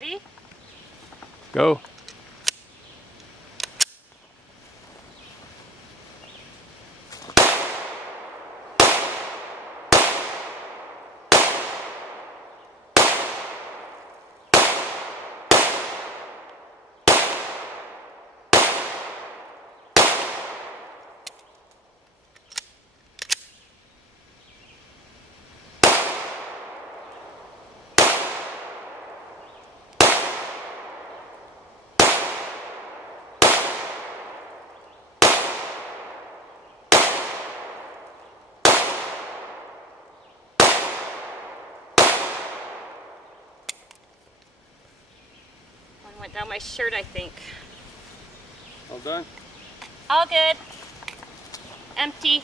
Ready? Go. One went down my shirt, I think. All done? All good. Empty.